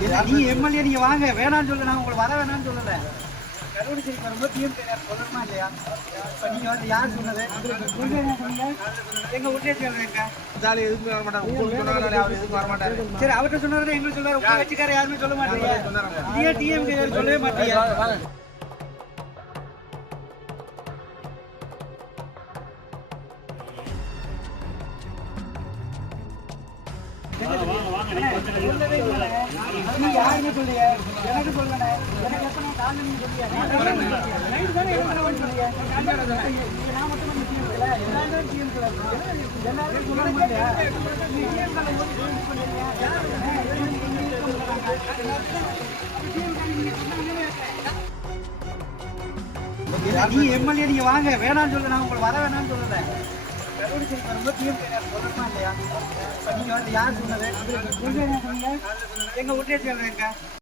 நீ எம்எல்ஏ நீங்க வாங்க வேணாம்னு சொல்ல, நான் உங்களுக்கு வர வேணாம்னு சொல்லல. கருவடிச்சேரி வரும்போது டிஎம்கே சொல்லணுமா இல்லையா? இப்ப நீங்க வந்து யார் சொன்னது? எங்க ஒன்றிய செயலர் எங்க? எதுக்கு வர மாட்டாங்க, அவர் எதுக்கு வர மாட்டாரு. சரி, அவர்கிட்ட சொன்னாரு, எங்களுக்கு சொன்னாரு. உங்க கட்சிக்கார யாருமே சொல்ல மாட்டீங்க. இதே டிஎம்கே சொல்லவே மாட்டீங்க. யாருமே சொல்லிய எனக்கு சொல்லல, எனக்கு எப்ப நான் காலையில் நீங்க சொல்லிய நைட்டு தானே நான் மட்டும் எல்லாரும் சொல்ல மாட்டேன். நீ எம்எல்ஏ நீங்க வாங்க வேணாம்னு சொல்ல, நான் உங்களுக்கு வர வேணாம்னு சொல்லல. கருவடிச்சேரி வரும்போது டிஎம்கே சொல்லணுமா இல்லையா? நீங்க வந்து யார் சொன்னது? எங்க ஒன்றிய செயலர் எங்க?